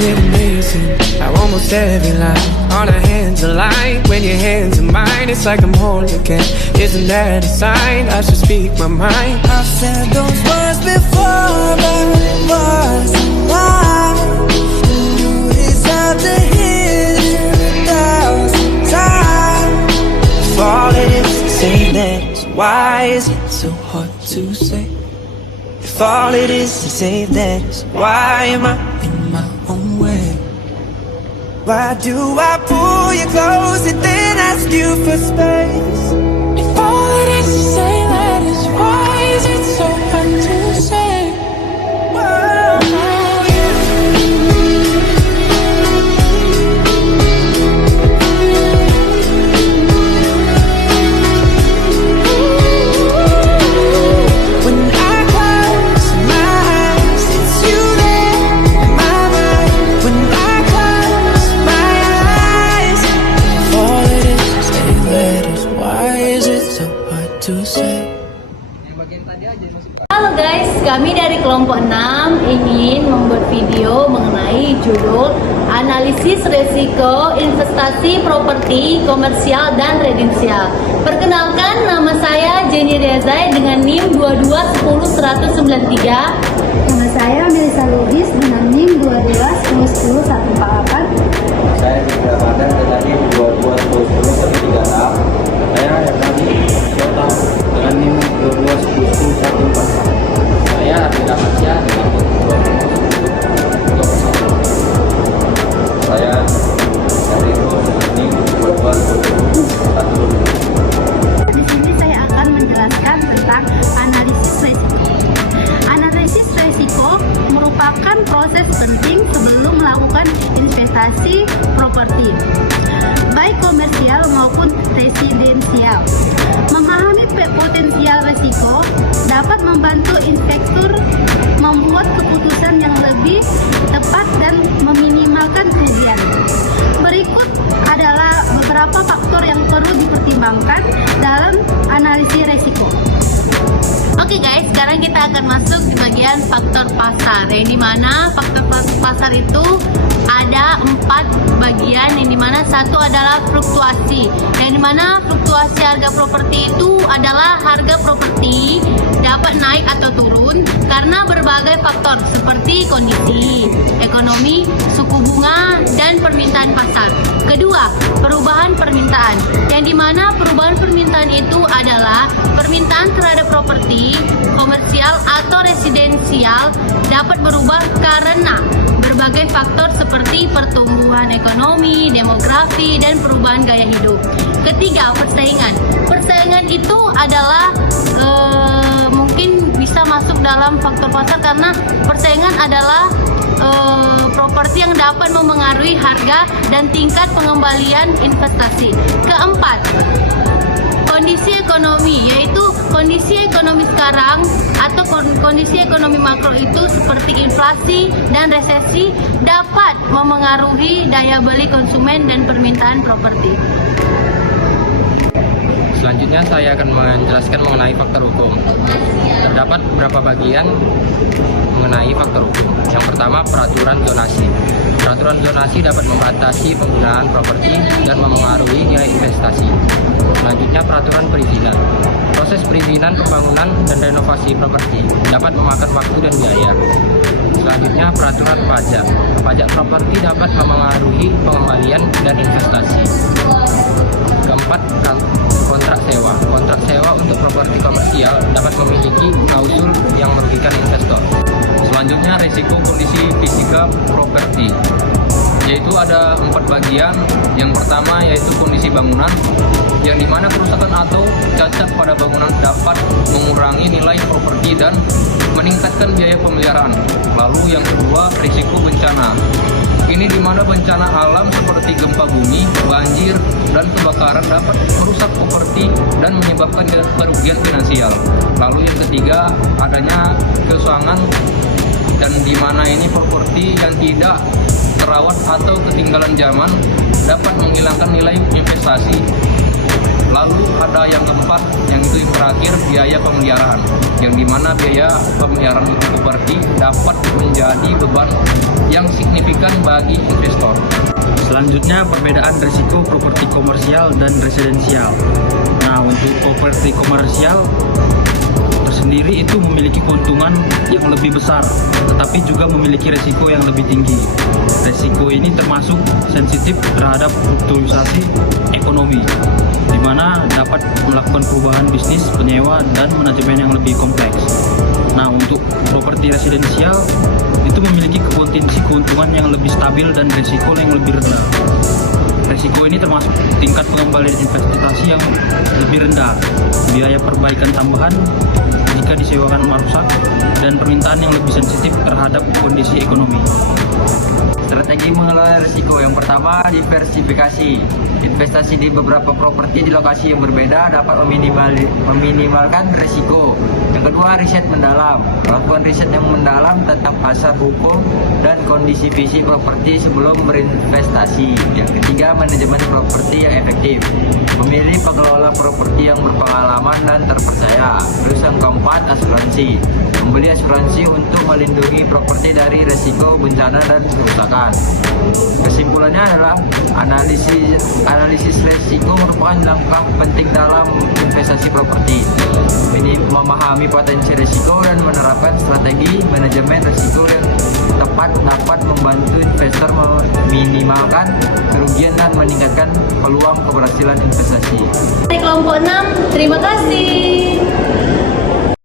it amazing how almost every line on our hands align? When your hands are mine, it's like I'm whole again. Isn't that a sign? I should speak my mind. I've said those words before, but it wasn't mine. You deserve to hear it 1,000 times. If all it is to say that, why is it so hard to say? If all it is to say that, why am I in my own way? Why do I pull you close and then ask you for space? If all it is to say that is, why is it so hard to say? Whoa, yeah. When I close my eyes, it's you there in my mind. When I close my eyes, if all it is to say that is, why is it so hard to say? Halo guys, kami dari kelompok 6 ingin membuat video mengenai judul Analisis Resiko Investasi Properti Komersial dan Residensial. Perkenalkan, nama saya Jenny Rezai dengan NIM 2210193. Nama saya Melisa Lubis dengan NIM 2210148. Saya juga ada dengan NIM 2210136. Saya Hernandi Syota dengan NIM 2210144. Saya Ardina Masya dengan NIM 22101. Saya dari dengan NIM 22101. Di sini saya akan menjelaskan tentang analisis resiko. Analisis resiko merupakan proses penting sebelum melakukan investasi properti, baik komersial maupun residensial. Memahami potensial resiko dapat membantu investor membuat keputusan yang lebih tepat dan meminimalkan kerugian. Berikut adalah beberapa faktor yang perlu dipertimbangkan dalam analisis resiko. Oke guys, sekarang kita akan masuk di bagian faktor pasar, yang dimana faktor pasar itu ada 4 bagian, yang dimana satu adalah fluktuasi, yang dimana fluktuasi harga properti itu adalah harga properti dapat naik atau turun karena berbagai faktor seperti kondisi ekonomi, suku bunga, dan permintaan pasar. Kedua, perubahan permintaan, yang dimana perubahan permintaan itu adalah permintaan terhadap properti komersial atau residensial dapat berubah karena berbagai faktor seperti pertumbuhan ekonomi, demografi, dan perubahan gaya hidup. Ketiga, persaingan. Persaingan itu adalah mungkin bisa masuk dalam faktor pasar karena persaingan adalah properti yang dapat memengaruhi harga dan tingkat pengembalian investasi. Keempat, kondisi ekonomi, yaitu kondisi ekonomi sekarang atau kondisi ekonomi makro itu seperti inflasi dan resesi dapat memengaruhi daya beli konsumen dan permintaan properti. Selanjutnya saya akan menjelaskan mengenai faktor hukum. Terdapat beberapa bagian mengenai faktor hukum. Yang pertama, peraturan zonasi. Peraturan zonasi dapat membatasi penggunaan properti dan memengaruhi nilai investasi. Selanjutnya, peraturan perizinan. Proses perizinan pembangunan dan renovasi properti dapat memakan waktu dan biaya. Selanjutnya, peraturan pajak. Pajak properti dapat memengaruhi pengembalian dan investasi. Keempat, kontrak sewa. Kontrak sewa untuk properti komersial dapat memiliki klausul yang merugikan investor. Selanjutnya, risiko kondisi fisika properti, yaitu ada 4 bagian. Yang pertama yaitu kondisi bangunan, yang dimana kerusakan atau cacat pada bangunan dapat mengurangi nilai properti dan meningkatkan biaya pemeliharaan. Lalu yang kedua, risiko bencana. Ini dimana bencana alam seperti gempa bumi, banjir, dan kebakaran dapat merusak properti dan menyebabkan kerugian finansial. Lalu yang ketiga, adanya kesuangan, dan dimana ini properti yang tidak terawat atau ketinggalan zaman dapat menghilangkan nilai investasi. Lalu ada yang keempat, yang itu yang terakhir, biaya pemeliharaan, yang dimana biaya pemeliharaan untuk properti dapat menjadi beban yang signifikan signifikan bagi investor. Selanjutnya, perbedaan risiko properti komersial dan residensial. Nah, untuk properti komersial tersendiri itu memiliki keuntungan yang lebih besar, tetapi juga memiliki risiko yang lebih tinggi. Risiko ini termasuk sensitif terhadap fluktuasi ekonomi, di mana dapat melakukan perubahan bisnis, penyewa, dan manajemen yang lebih kompleks. Nah, untuk properti residensial itu memiliki potensi keuntungan yang lebih stabil dan risiko yang lebih rendah. Risiko ini termasuk tingkat pengembalian investasi yang lebih rendah, biaya perbaikan tambahan jika disewakan rumah rusak, dan permintaan yang lebih sensitif terhadap kondisi ekonomi. Strategi mengelola risiko yang pertama, diversifikasi. Investasi di beberapa properti di lokasi yang berbeda dapat meminimalkan risiko. Yang kedua, riset mendalam. Lakukan riset yang mendalam tentang pasar hukum dan kondisi visi properti sebelum berinvestasi. Yang ketiga, manajemen properti yang efektif. Memilih pengelola properti yang berpengalaman dan terpercaya. Terus yang keempat, asuransi. Membeli asuransi untuk melindungi properti dari risiko bencana dan kerusakan. Kesimpulannya adalah analisis risiko merupakan langkah penting dalam investasi properti. Ini memahami potensi risiko dan menerapkan strategi manajemen risiko yang tepat dapat membantu investor meminimalkan kerugian dan meningkatkan peluang keberhasilan investasi. Kelompok 6, terima kasih.